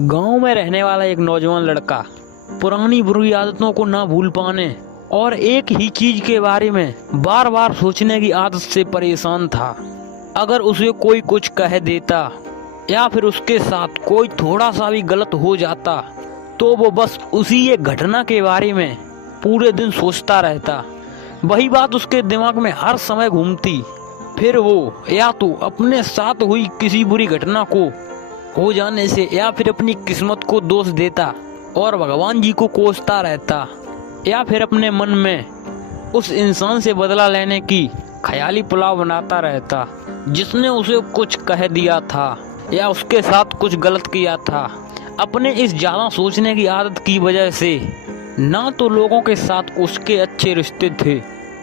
गांव में रहने वाला एक नौजवान लड़का पुरानी बुरी आदतों को ना भूल पाने और एक ही चीज के बारे में बार बार सोचने की आदत से परेशान था। अगर उसे कोई कुछ कह देता या फिर उसके साथ कोई थोड़ा सा भी गलत हो जाता तो वो बस उसी एक घटना के बारे में पूरे दिन सोचता रहता। वही बात उसके दिमाग में हर समय घूमती। फिर वो या तो अपने साथ हुई किसी बुरी घटना को हो जाने से या फिर अपनी किस्मत को दोष देता और भगवान जी को कोसता रहता, या फिर अपने मन में उस इंसान से बदला लेने की ख्याली पुलाव बनाता रहता जिसने उसे कुछ कह दिया था या उसके साथ कुछ गलत किया था। अपने इस ज्यादा सोचने की आदत की वजह से ना तो लोगों के साथ उसके अच्छे रिश्ते थे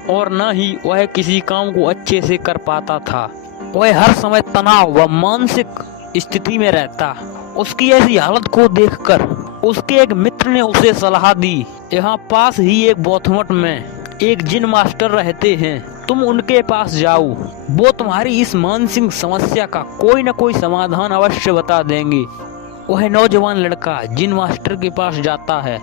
और न ही वह किसी काम को अच्छे से कर पाता था। वह हर समय तनाव व मानसिक स्थिति में रहता। उसकी ऐसी हालत को देखकर उसके एक मित्र ने उसे सलाह दी, यहाँ पास ही एक बोथमट में एक जिन मास्टर रहते हैं, तुम उनके पास जाओ, वो तुम्हारी इस मानसिक समस्या का कोई न कोई समाधान अवश्य बता देंगे। वह नौजवान लड़का जिन मास्टर के पास जाता है।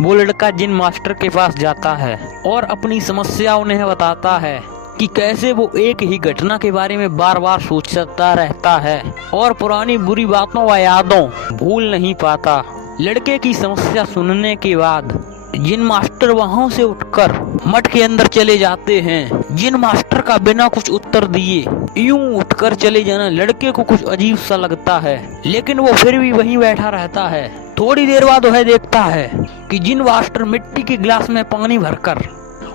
वो लड़का जिन मास्टर के पास जाता है और अपनी समस्या उन्हें बताता है कि कैसे वो एक ही घटना के बारे में बार बार सोचता रहता है और पुरानी बुरी बातों व यादों भूल नहीं पाता। लड़के की समस्या सुनने के बाद जिन मास्टर वहां से उठकर मठ के अंदर चले जाते हैं। जिन मास्टर का बिना कुछ उत्तर दिए यूं उठकर चले जाना लड़के को कुछ अजीब सा लगता है, लेकिन वो फिर भी वहीं बैठा रहता है। थोड़ी देर बाद वह देखता है कि जिन मास्टर मिट्टी के गिलास में पानी भरकर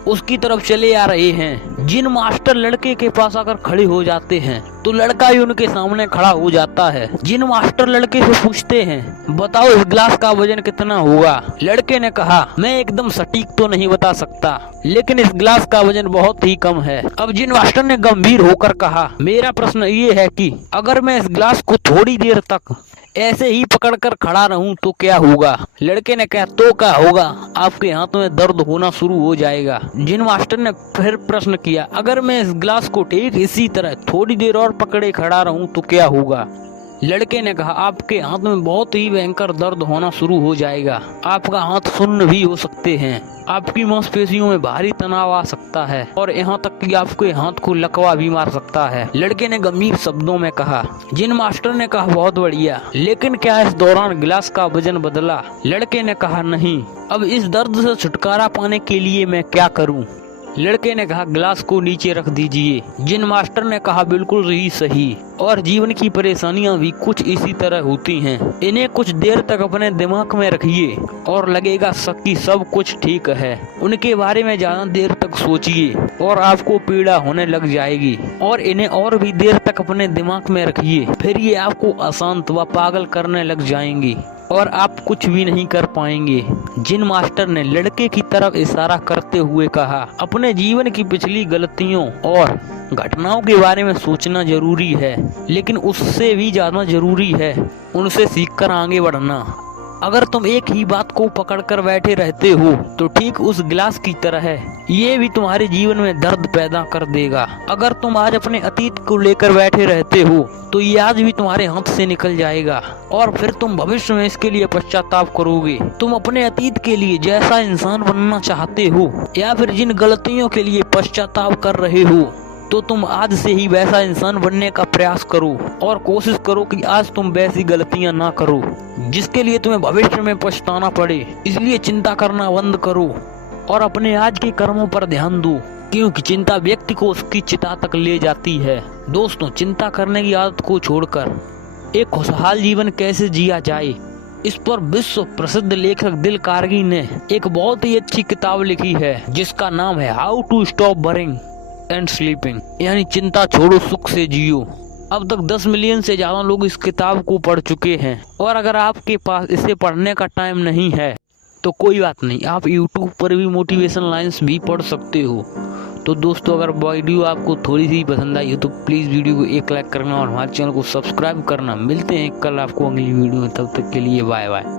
उसकी तरफ चले आ रहे हैं। जिन मास्टर लड़के के पास आकर खड़े हो जाते हैं तो लड़का ही उनके सामने खड़ा हो जाता है। जिन मास्टर लड़के से पूछते हैं, बताओ इस गिलास का वजन कितना होगा। लड़के ने कहा, मैं एकदम सटीक तो नहीं बता सकता, लेकिन इस गिलास का वजन बहुत ही कम है। अब जिन मास्टर ने गंभीर होकर कहा, मेरा प्रश्न ये है कि अगर मैं इस गिलास को थोड़ी देर तक ऐसे ही पकड़कर खड़ा रहूं तो क्या होगा। लड़के ने कहा, तो क्या होगा, आपके हाथ में दर्द होना शुरू हो जाएगा। जिन मास्टर ने फिर प्रश्न किया, अगर मैं इस गिलास को ठीक इसी तरह थोड़ी देर और पकड़े खड़ा रहूं तो क्या होगा। लड़के ने कहा, आपके हाथ में बहुत ही भयंकर दर्द होना शुरू हो जाएगा, आपका हाथ सुन्न भी हो सकते हैं, आपकी मांसपेशियों में भारी तनाव आ सकता है और यहाँ तक कि आपके हाथ को लकवा भी मार सकता है। लड़के ने गंभीर शब्दों में कहा। जिन मास्टर ने कहा, बहुत बढ़िया, लेकिन क्या इस दौरान गिलास का वजन बदला। लड़के ने कहा, नहीं। अब इस दर्द से छुटकारा पाने के लिए मैं क्या करूँ। लड़के ने कहा, गिलास को नीचे रख दीजिए। जिन मास्टर ने कहा, बिल्कुल ही सही, और जीवन की परेशानियां भी कुछ इसी तरह होती हैं। इन्हें कुछ देर तक अपने दिमाग में रखिए और लगेगा कि सब कुछ ठीक है। उनके बारे में ज्यादा देर तक सोचिए और आपको पीड़ा होने लग जाएगी, और इन्हें और भी देर तक अपने दिमाग में रखिए, फिर ये आपको अशांत व पागल करने लग जाएंगी और आप कुछ भी नहीं कर पाएंगे। जिन मास्टर ने लड़के की तरफ इशारा करते हुए कहा, अपने जीवन की पिछली गलतियों और घटनाओं के बारे में सोचना जरूरी है, लेकिन उससे भी ज्यादा जरूरी है उनसे सीखकर आगे बढ़ना। अगर तुम एक ही बात को पकड़कर बैठे रहते हो तो ठीक उस गिलास की तरह ये भी तुम्हारे जीवन में दर्द पैदा कर देगा। अगर तुम आज अपने अतीत को लेकर बैठे रहते हो तो ये आज भी तुम्हारे हाथ से निकल जाएगा और फिर तुम भविष्य में इसके लिए पश्चाताप करोगे। तुम अपने अतीत के लिए जैसा इंसान बनना चाहते हो या फिर जिन गलतियों के लिए पश्चाताप कर रहे हो तो तुम आज से ही वैसा इंसान बनने का प्रयास करो और कोशिश करो कि आज तुम वैसी गलतियां ना करो जिसके लिए तुम्हें भविष्य में पछताना पड़े। इसलिए चिंता करना बंद करो और अपने आज के कर्मों पर ध्यान दो, क्योंकि चिंता व्यक्ति को उसकी चिता तक ले जाती है। दोस्तों, चिंता करने की आदत को छोड़कर एक खुशहाल जीवन कैसे जिया जाए, इस पर विश्व प्रसिद्ध लेखक दिल कार्गी ने एक बहुत ही अच्छी किताब लिखी है जिसका नाम है how to stop worrying and sleeping, यानी चिंता छोड़ो सुख से जियो। अब तक 10 मिलियन से ज्यादा लोग इस किताब को पढ़ चुके हैं, और अगर आपके पास इसे पढ़ने का टाइम नहीं है तो कोई बात नहीं, आप YouTube पर भी मोटिवेशन लाइंस भी पढ़ सकते हो। तो दोस्तों, अगर वीडियो आपको थोड़ी सी पसंद आई हो तो प्लीज़ वीडियो को एक लाइक करना और हमारे चैनल को सब्सक्राइब करना। मिलते हैं कल आपको अगली वीडियो में, तब तक के लिए बाय बाय।